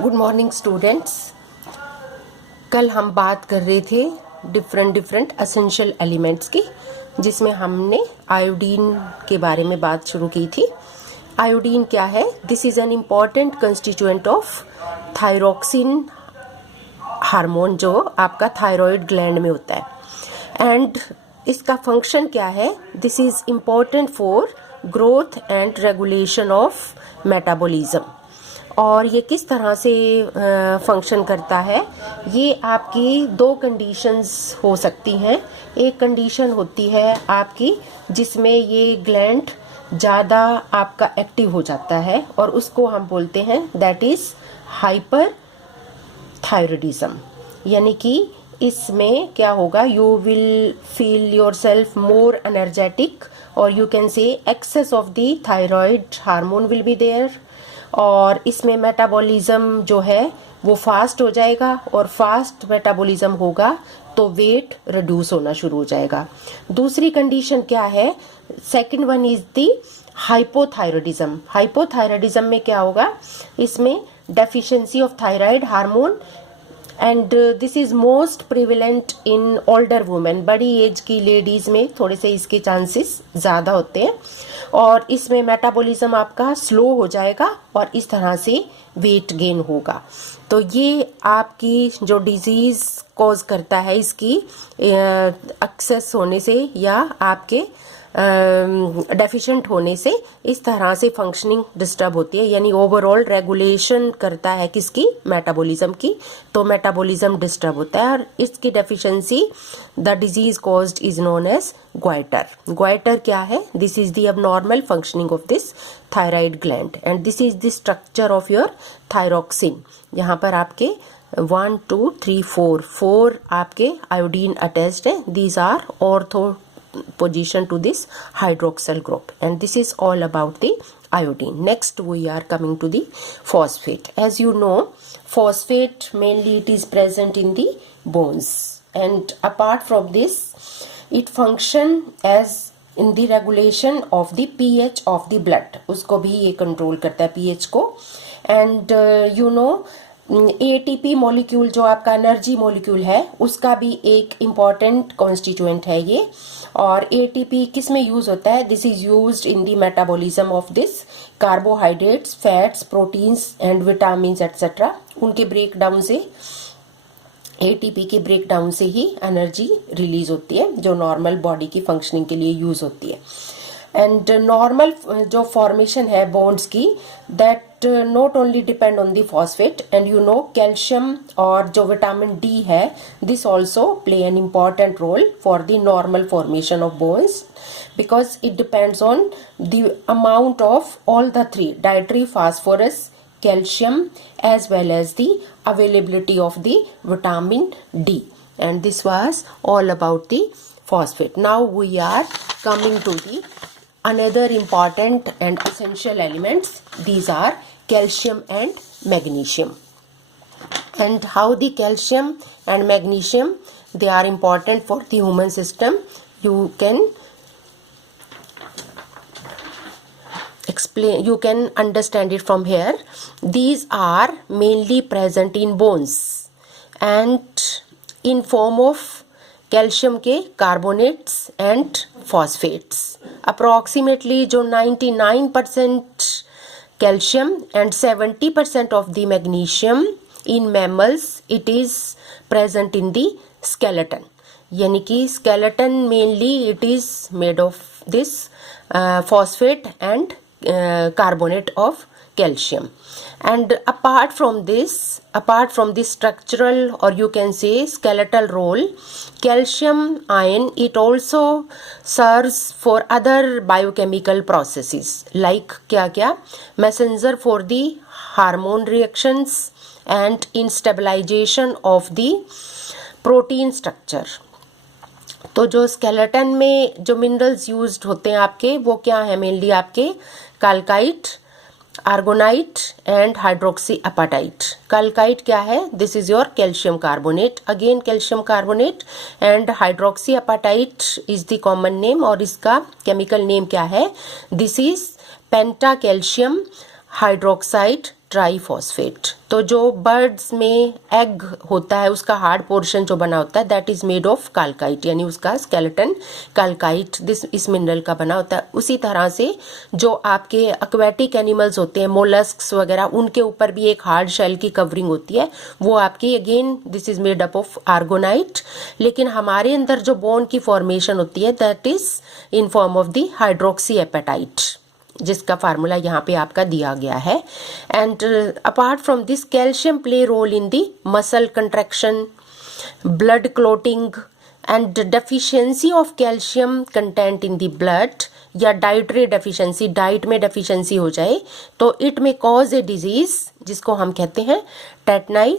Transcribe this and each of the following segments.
Good morning students. कल हम बात कर रहे थे डिफरेंट एसेंशियल एलिमेंट्स की, जिसमें हमने आयोडीन के बारे में बात शुरू की थी। आयोडीन क्या है? This is an important constituent of thyroxine hormone, जो आपका थायराइड ग्लैंड में होता है। एंड इसका फंक्शन क्या है? This is important for growth and regulation of metabolism. और ये किस तरह से फंक्शन करता है? ये आपकी दो कंडीशंस हो सकती हैं। एक कंडीशन होती है आपकी जिसमें ये ग्लैंड ज़्यादा आपका एक्टिव हो जाता है, और उसको हम बोलते हैं दैट इज हाइपर थायरॉइडिज्म। यानी कि इसमें क्या होगा? You will feel yourself more energetic, और you can say excess of the thyroid hormone will be there. और इसमें मेटाबॉलिज्म जो है वो फास्ट हो जाएगा, और फास्ट मेटाबॉलिज्म होगा तो वेट रिड्यूस होना शुरू हो जाएगा। दूसरी कंडीशन क्या है? Second one is the hypothyroidism. Hypothyroidism में क्या होगा? इसमें deficiency of thyroid hormone, and this is most prevalent in older women. बड़ी एज की लेडीज में थोड़े से इसके चांसेस ज़्यादा होते हैं, और इसमें मेटाबॉलिज्म आपका स्लो हो जाएगा और इस तरह से वेट गेन होगा। तो ये आपकी जो डिजीज कॉज करता है, इसकी एक्सेस होने से या आपके डेफिशिएंट होने से इस तरह से फंक्शनिंग डिस्टर्ब होती है, यानी ओवरऑल रेगुलेशन करता है किसकी? मेटाबॉलिज्म की। तो मेटाबॉलिज्म डिस्टर्ब होता है, और इसकी deficiency the disease caused is known as goitre. Goitre क्या है? This is the abnormal functioning of this thyroid gland, and this is the structure of your thyroxine। यहाँ पर आपके 1 2 3 4 आपके आयोडीन अटैच्ड है। these are ortho position to this hydroxyl group, and this is all about the iodine. Next we are coming to the phosphate. As you know, phosphate mainly it is present in the bones, and apart from this it function as in the regulation of the pH of the blood। उसको भी ये control करता है pH को। and you know ATP molecule जो आपका energy molecule है, उसका भी एक इम्पॉर्टेंट कॉन्स्टिट्यूएंट है ये। और ATP किस में यूज होता है? This is used in the metabolism of this carbohydrates, fats, proteins and vitamin etcetera. उनके ब्रेक डाउन से, ATP के ब्रेक डाउन से ही एनर्जी रिलीज होती है, जो नॉर्मल बॉडी की फंक्शनिंग के लिए यूज होती है। एंड नॉर्मल जो फॉर्मेशन है बोन्स की, that not only depend on the phosphate, and you know calcium और जो विटामिन डी है, this also play an important role for the normal formation of bones, because it depends on the amount of all the three: dietary phosphorus, calcium, as well as the availability of the vitamin D. And this was all about the phosphate. Now we are coming to the another important and essential elements. These are calcium and magnesium. And how the calcium and magnesium, they are important for the human system, you can explain, you can understand it from here. These are mainly present in bones and in form of calcium के carbonates and phosphates. Approximately जो 99% calcium and 70% of the magnesium in mammals, it is present in the skeleton. यानी कि skeleton mainly it is made of this phosphate and carbonate of calcium. And apart from this structural, or you can say skeletal role, calcium ion, it also serves for other biochemical processes like क्या messenger for the hormone reactions and in stabilization of the protein structure। तो जो skeleton में जो minerals used होते हैं आपके, वो क्या है? मेनली आपके कैल्काइट, आर्गोनाइट एंड हाइड्रोक्सी अपाटाइट। कैल्काइट क्या है? This is your calcium carbonate, again calcium carbonate. And hydroxyapatite is the common name, और इसका केमिकल नेम क्या है? This is penta calcium hydroxide triphosphate. तो जो बर्ड्स में एग होता है उसका हार्ड पोर्शन जो बना होता है दैट इज मेड ऑफ काल्काइट, यानी उसका स्केलेटन काल्काइट इस मिनरल का बना होता है। उसी तरह से जो आपके एक्वेटिक एनिमल्स होते हैं मोलस्क्स वगैरह, उनके ऊपर भी एक हार्ड शेल की कवरिंग होती है, वो आपकी again this is made up of aragonite. लेकिन हमारे अंदर जो बोन की फॉर्मेशन होती है that is in form of the hydroxyapatite, जिसका फार्मूला यहाँ पे आपका दिया गया है। And apart from this calcium play role in the muscle contraction, blood clotting and deficiency of calcium content in the blood, या डाइटरी डेफिशिएंसी, डाइट में deficiency हो जाए तो it may cause a disease जिसको हम कहते हैं tetany.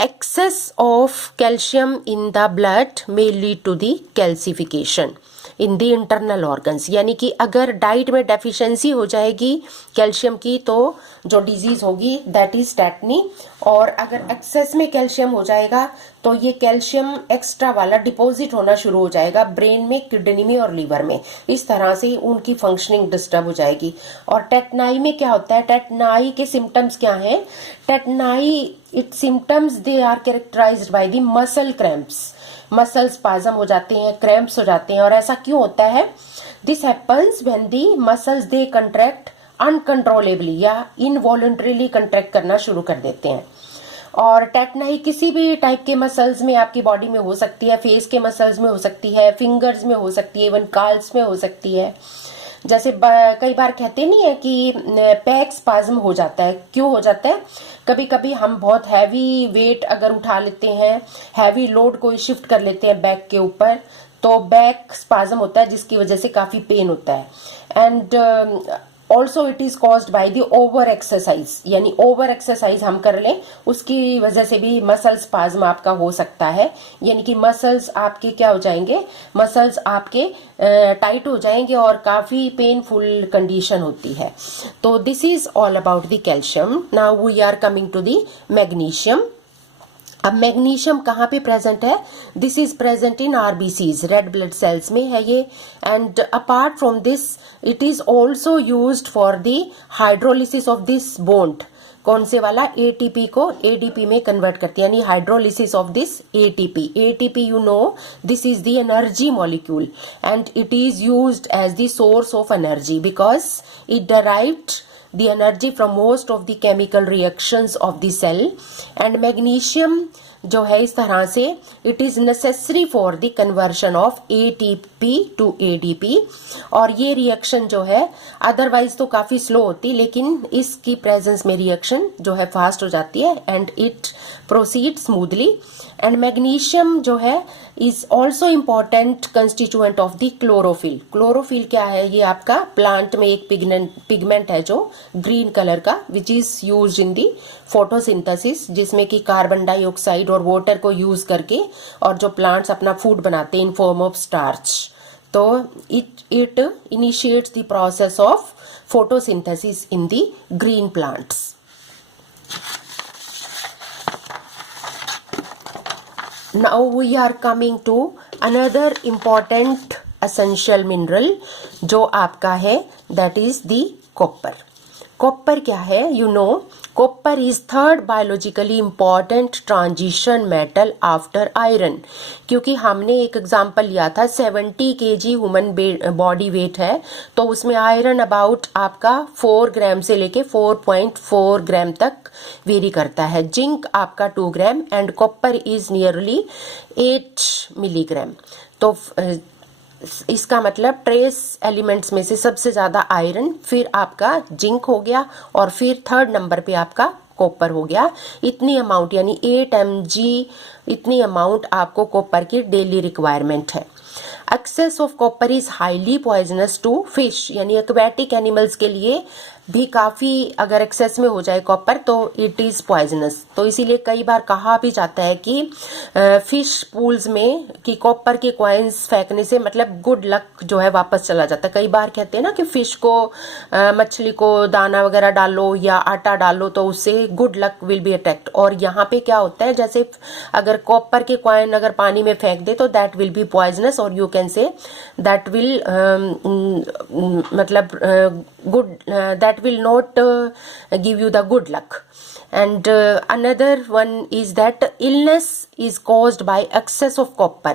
Excess of calcium in the blood may lead to the calcification in the internal organs, यानी कि अगर डाइट में डेफिशिएंसी हो जाएगी कैल्शियम की तो जो डिजीज होगी दैट इज टेटनी। और अगर एक्सेस में कैल्शियम हो जाएगा तो ये कैल्शियम एक्स्ट्रा वाला डिपॉजिट होना शुरू हो जाएगा ब्रेन में, किडनी में और लीवर में। इस तरह से उनकी फंक्शनिंग डिस्टर्ब हो जाएगी। और टेटनाई में क्या होता है, टेटनाई के सिम्टम्स क्या हैं? Tetany it symptoms they are characterized by the muscle cramps, muscle spasm हो जाते हैं, क्रैम्प्स हो जाते हैं। और ऐसा क्यों होता है? This happens when the muscles they contract uncontrollably या इनवॉलंटरीली कंट्रैक्ट करना शुरू कर देते हैं। और टेटनाई किसी भी टाइप के मसल्स में आपकी बॉडी में हो सकती है, फेस के मसल्स में हो सकती है, फिंगर्स में हो सकती है, इवन काल्स में हो सकती है। जैसे कई बार कहते नहीं है कि पैक स्पाज्म हो जाता है। क्यों हो जाता है? कभी कभी हम बहुत हैवी वेट अगर उठा लेते हैं, हैवी लोड को शिफ्ट कर लेते हैं बैक के ऊपर, तो बैक स्पाज्म होता है जिसकी वजह से काफी पेन होता है। And also it is caused by the over exercise, यानी ओवर एक्सरसाइज हम कर लें उसकी वजह से भी मसल स्पाज्म आपका हो सकता है। यानी कि मसल्स आपके क्या हो जाएंगे, मसल्स आपके टाइट हो जाएंगे और काफी पेनफुल कंडीशन होती है। तो this is all about the calcium. Now we are coming to the magnesium. अब मैग्नीशियम कहाँ पे प्रेजेंट है? This is present in RBCs, red blood cells में है ये। And apart from this it is also used for the hydrolysis of this bond. कौन से वाला? एटीपी को एडीपी में कन्वर्ट करती है, यानी hydrolysis of this ATP. ATP you know this is the energy molecule and it is used as the source of energy because it derived the energy from most of the chemical reactions of the cell। and magnesium जो है इस तरह से it is necessary for the conversion of ATP to ADP। और ये reaction जो है otherwise तो काफी स्लो होती, लेकिन इसकी प्रेजेंस में रिएक्शन जो है फास्ट हो जाती है and it proceed smoothly. And magnesium जो है is also important constituent of the chlorophyll. Chlorophyll क्या है? ये आपका प्लांट में एक पिगमेंट है जो ग्रीन कलर का, which is used in the photosynthesis, जिसमें कि कार्बन डाइऑक्साइड और वाटर को यूज करके और जो प्लांट्स अपना फूड बनाते हैं इन फॉर्म ऑफ स्टार्च। तो it initiates the process of photosynthesis in the green plants. Now we are coming to another important essential mineral जो आपका है that is the copper। Copper क्या है? You know copper is third biologically important transition metal after iron. क्योंकि हमने एक example लिया था 70 kg ह्यूमन बॉडी वेट है, तो उसमें आयरन अबाउट आपका 4 ग्राम से लेके 4.4 ग्राम तक वेरी करता है। जिंक आपका 2 gram and copper is nearly 8 milligram. तो इसका मतलब ट्रेस एलिमेंट्स में से सबसे ज़्यादा आयरन, फिर आपका जिंक हो गया और फिर थर्ड नंबर पे आपका कॉपर हो गया। इतनी अमाउंट यानी 8 mg इतनी अमाउंट आपको कॉपर की डेली रिक्वायरमेंट है। Excess of copper is highly poisonous to fish, यानी एक्वेटिक एनिमल्स के लिए भी काफ़ी अगर एक्सेस में हो जाए कॉपर तो इट इज़ पॉइजनस। तो इसीलिए कई बार कहा भी जाता है कि फिश पूल्स में कि कॉपर के कॉइन्स फेंकने से मतलब गुड लक जो है वापस चला जाता है। कई बार कहते हैं ना कि फिश को मछली को दाना वगैरह डालो या आटा डालो तो उससे good luck will be attacked. और यहाँ पे क्या होता है, जैसे अगर कॉपर के कॉइन अगर पानी में फेंक दे तो दैट विल बी पॉइजनस और you can say that will मतलब good that that will not give you the good luck. And another one is that illness is caused by excess of copper.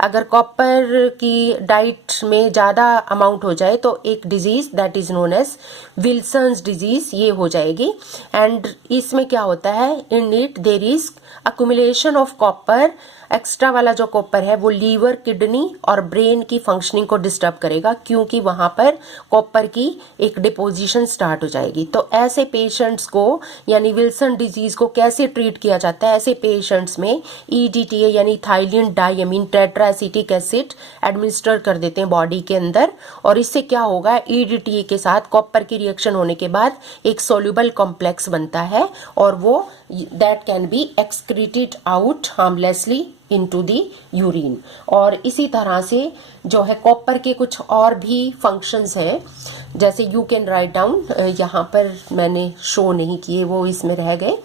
अगर copper की diet में ज़्यादा amount हो जाए तो एक disease that is known as Wilson's disease ये हो जाएगी. एंड इसमें क्या होता है, in it there is accumulation of copper. Extra वाला जो कॉपर है वो लीवर, किडनी और ब्रेन की फंक्शनिंग को डिस्टर्ब करेगा, क्योंकि वहां पर कॉपर की एक डिपोजिशन स्टार्ट हो जाएगी. तो ऐसे पेशेंट्स को यानी विल्सन डिजीज को कैसे ट्रीट किया जाता है, ऐसे पेशेंट्स में EDTA यानी इथाइलिन डायमीन टेट्राएसिटिक एसिड एडमिनिस्टर कर देते हैं बॉडी के अंदर. और इससे क्या होगा, EDTA के साथ कॉपर की रिएक्शन होने के बाद एक सोल्यूबल कॉम्प्लेक्स बनता है और वो that can be excreted out harmlessly into the urine. और इसी तरह से जो है कॉपर के कुछ और भी फंक्शंस हैं, जैसे यू कैन राइट डाउन. यहाँ पर मैंने शो नहीं किए, वो इसमें रह गए.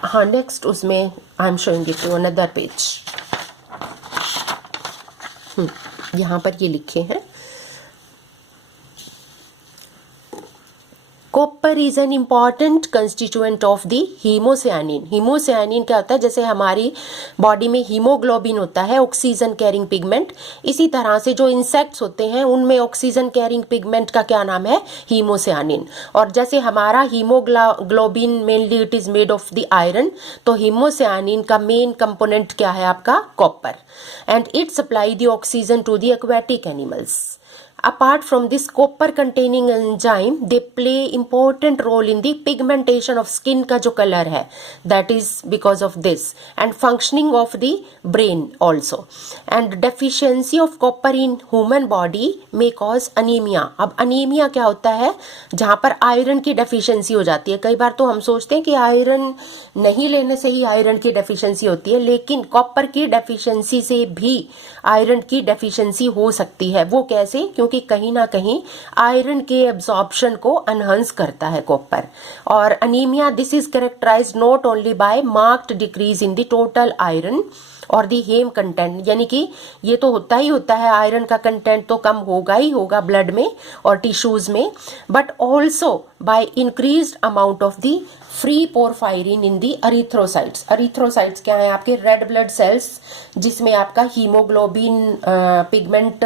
हाँ, नेक्स्ट उसमें I am showing it to another page. यहाँ पर ये लिखे हैं, copper is an important constituent of the haemocyanin. Haemocyanin क्या होता है, जैसे हमारी बॉडी में हीमोग्लोबिन होता है ऑक्सीजन कैरिंग पिगमेंट, इसी तरह से जो इंसेक्ट्स होते हैं उनमें ऑक्सीजन कैरिंग पिगमेंट का क्या नाम है, हीमोसियानिन. और जैसे हमारा haemoglobin mainly it is made of the iron, तो हीमोसियानिन का मेन कंपोनेंट क्या है आपका, copper. And it supply the oxygen to the aquatic animals. Apart from this copper containing enzyme, they play important role in the pigmentation of skin का जो color है, that is because of this, and functioning of the brain also. And deficiency of copper in human body may cause anemia. अब anemia क्या होता है, जहाँ पर iron की डेफिशिएंसी हो जाती है. कई बार तो हम सोचते हैं कि आयरन नहीं लेने से ही आयरन की डेफिशिएंसी होती है, लेकिन कॉपर की डेफिशिएंसी से भी आयरन की डेफिशिएंसी हो सकती है. वो कैसे, क्योंकि कहीं ना कहीं आयरन के एब्जॉर्प्शन को एनहांस करता है कॉपर. और anaemia, this is characterised not only by marked decrease in the total iron और दी हेम कंटेंट, यानी कि ये तो होता ही होता है, आयरन का कंटेंट तो कम होगा ही होगा ब्लड में और टिश्यूज में, but also by increased amount of the free porphyrin in the erythrocytes. Erythrocytes क्या है, आपके रेड ब्लड सेल्स जिसमें आपका हीमोग्लोबिन पिगमेंट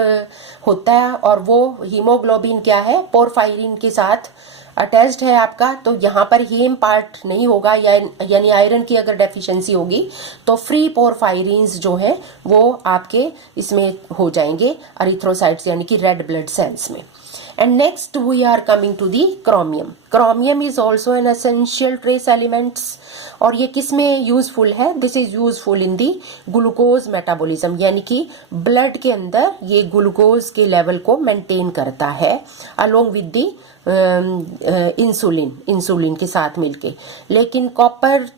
होता है, और वो हीमोग्लोबिन क्या है, पोरफायरिन के साथ अटैच्ड है आपका. तो यहाँ पर हेम पार्ट नहीं होगा, यानी आयरन की अगर डेफिशिएंसी होगी तो फ्री पोरफायरिन्स जो है वो आपके इसमें हो जाएंगे अरिथ्रोसाइट्स यानी कि रेड ब्लड सेल्स में. And next we are coming to the chromium. Chromium is also an essential trace elements. और ये किस में यूजफुल है, this is useful in the glucose metabolism, यानी कि ब्लड के अंदर ये ग्लूकोज के लेवल को मेंटेन करता है अलोंग विद दी इंसुलिन के साथ मिलके. लेकिन copper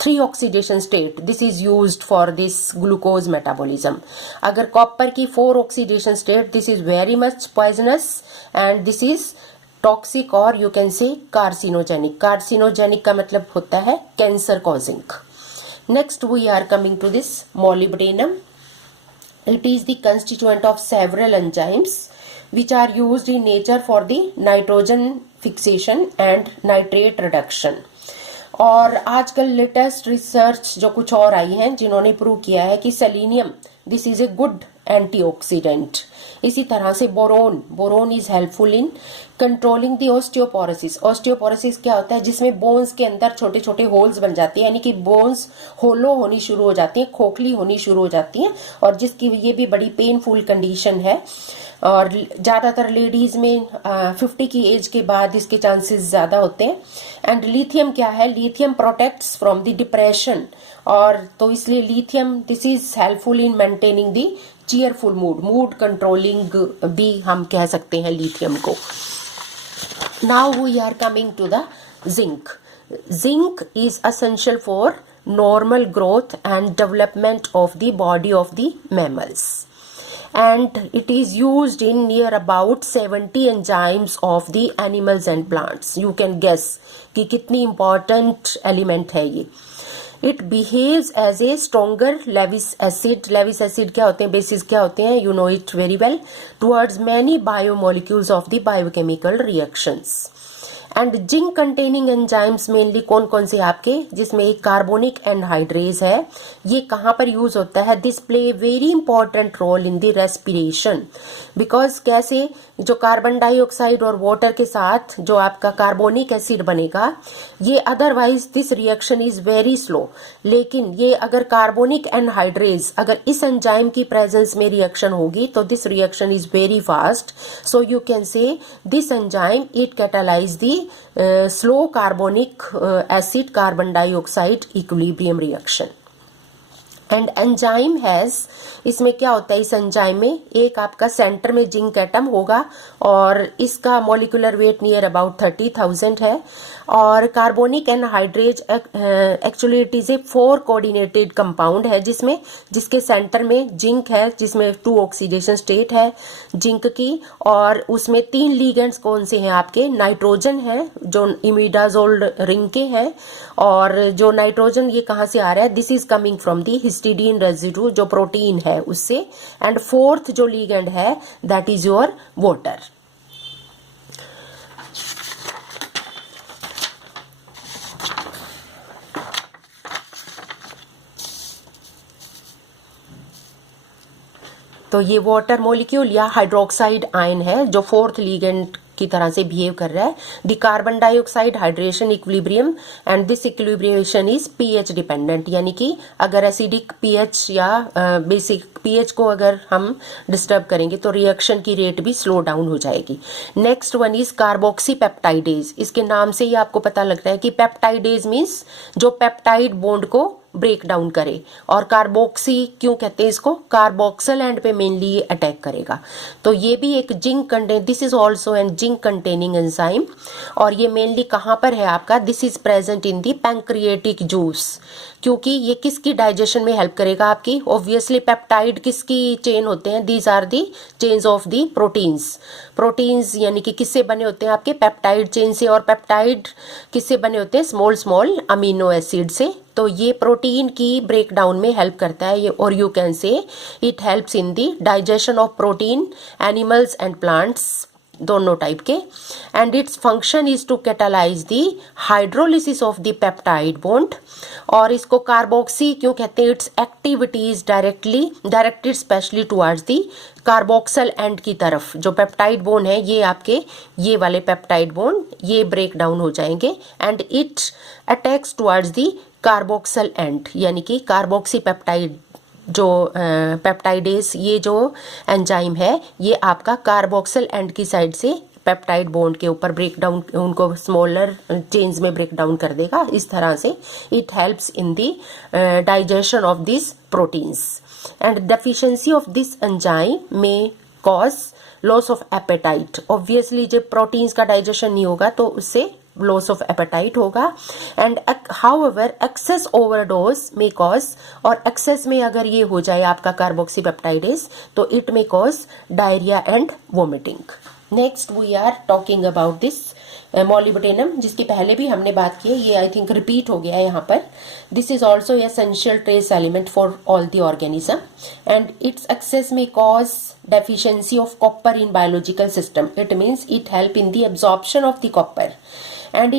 3 oxidation state, this is used for this glucose metabolism. अगर कॉपर की 4 oxidation state, this is very much poisonous and this is toxic और you can say carcinogenic. Carcinogenic का मतलब होता है cancer causing. Next we are coming to this molybdenum. It is the constituent of several enzymes which are used in nature for the nitrogen fixation and nitrate reduction. और आजकल latest research जो कुछ और आई है जिन्होंने प्रूव किया है कि selenium this is a good antioxidant. इसी तरह से boron is helpful in controlling the osteoporosis. Osteoporosis क्या होता है, जिसमें बोन्स के अंदर छोटे छोटे होल्स बन जाती है, यानी कि बोन्स होलो होनी शुरू हो जाती हैं, खोखली होनी शुरू हो जाती हैं, और जिसकी ये भी बड़ी पेनफुल कंडीशन है. और ज़्यादातर लेडीज में 50 की एज के बाद इसके चांसेस ज़्यादा होते हैं. एंड लिथियम क्या है, lithium protects from the depression, और तो इसलिए lithium this is helpful in maintaining the cheerful mood controlling भी हम कह सकते हैं लिथियम को. Now we are coming to the zinc. Zinc is essential for normal growth and development of the body of the mammals. And it is used in near about 70 enzymes of the animals and plants. You can guess कि कितनी important element है ये. It behaves as a stronger Lewis acid. Lewis acid क्या होते हैं, bases क्या होते हैं, you know it very well, towards many biomolecules of the biochemical reactions. And zinc containing enzymes mainly कौन कौन से आपके, जिसमें एक कार्बोनिक एनहाइड्रेज है. ये कहाँ पर यूज होता है, this play very important role in the respiration. Because कैसे, जो कार्बन डाइऑक्साइड और वाटर के साथ जो आपका कार्बोनिक एसिड बनेगा, ये otherwise this reaction is very slow. लेकिन ये अगर कार्बोनिक एनहाइड्रेज अगर इस एंजाइम की प्रेजेंस में रिएक्शन होगी तो this reaction is very fast. So you can से this enzyme it catalyse the slow carbonic acid carbon dioxide equilibrium reaction. And enzyme has, इसमें क्या होता है, इस एंजाइम में एक आपका सेंटर में जिंक एटम होगा और इसका मॉलिक्यूलर वेट नियर अबाउट 30,000 है. और carbonic anhydrase actually it is a 4 coordinated compound है जिसके सेंटर में जिंक है, जिसमें 2 ऑक्सीडेशन स्टेट है जिंक की. और उसमें 3 लिगेंड्स कौन से हैं आपके, नाइट्रोजन है जो इमिडाजोल रिंग के हैं. और जो नाइट्रोजन ये कहाँ से आ रहा है, this is coming from the histidine residue जो प्रोटीन है उससे. एंड 4th जो लिगेंड है दैट इज योर वाटर. तो ये वाटर मॉलिक्यूल या हाइड्रोक्साइड आयन है जो 4th लिगेंड की तरह से बिहेव कर रहा है. The carbon dioxide hydration equilibrium and this equilibration is pH dependent. यानी कि अगर एसिडिक पीएच या बेसिक पीएच को अगर हम डिस्टर्ब करेंगे तो रिएक्शन की रेट भी स्लो डाउन हो जाएगी. Next one is carboxy peptidase. इसके नाम से ही आपको पता लगता है कि पेप्टाइडेज मीन्स जो पेप्टाइड बॉन्ड को ब्रेक डाउन करे. और कार्बोक्सी क्यों कहते हैं इसको, कार्बोक्सिल एंड पे मेनली ये अटैक करेगा. तो ये भी एक zinc contain, this is also an zinc containing enzyme. और ये मेनली कहाँ पर है आपका, this is present in the pancreatic juice. क्योंकि ये किसकी डाइजेशन में हेल्प करेगा आपकी, ऑब्वियसली पेप्टाइड किसकी चेन होते हैं, these are the chains of the proteins. Proteins यानी कि किससे बने होते हैं आपके, पेप्टाइड चेन से. और पेप्टाइड किससे बने होते हैं, स्मॉल स्मॉल अमीनो एसिड से. तो ये प्रोटीन की ब्रेक डाउन में हेल्प करता है ये. और you can say it helps in the digestion of protein animals and plants दोनों टाइप के. And its function is to catalyse the hydrolysis of the peptide bond. और इसको कार्बोक्सी क्यों कहते हैं, its activities directed specially towards the carboxyl end की तरफ. जो पेप्टाइड बॉन्ड है ये आपके ये वाले पेप्टाइड बॉन्ड ये ब्रेक डाउन हो जाएंगे. And it attacks towards the carboxyl and, यानी कि कार्बोक्सी पेप्टाइड जो पेप्टाइडेज ये जो एंजाइम है ये आपका कार्बोक्सिल एंड की साइड से पेप्टाइड बॉन्ड के ऊपर ब्रेक डाउन, उनको स्मॉलर चेन्स में ब्रेक डाउन कर देगा. इस तरह से it helps in the digestion of this proteins. And deficiency of this enzyme में cause loss of appetite. Obviously जब प्रोटीन्स का डाइजेशन नहीं होगा तो उससे लॉस ऑफ एपेटाइट होगा. एंड हाउएवर एक्सेस ओवरडोज में कॉज, और एक्सेस में अगर ये हो जाए आपका कार्बोक्सी पेप्टाइडेज तो it may cause diarrhoea and vomiting. Next we are talking about this molybdenum, जिसकी पहले भी हमने बात की है, ये आई थिंक रिपीट हो गया है यहाँ पर. This is also essential trace element for all the organism. And its axis में cause deficiency of copper in biological system. It means it help in the absorption of the copper. And